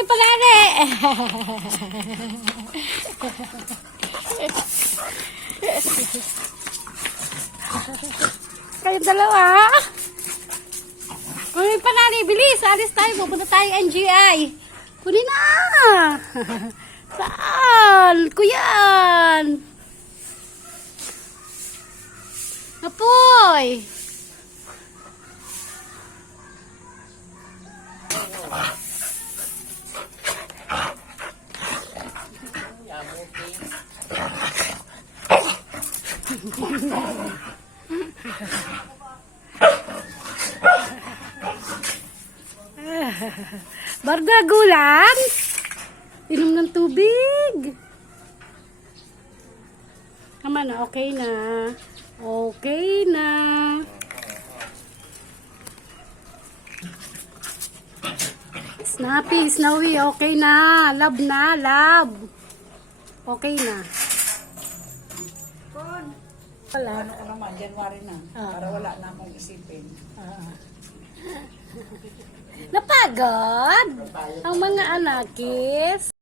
ni Palari. Kayong dalawa. Kunin pa natin, bilis. Alis tayo, pupunta tayo NGI. Kunin na. Saan? Kuyan. Apoy. Bardagulan. Inom ng tubig. Tama na, okay na. Okay na. Snappy, Snowy, okay na. Love na, love. Okay na. Wala. Ano ko naman, January na. Para wala na akong isipin. Napagod ang mga anakis.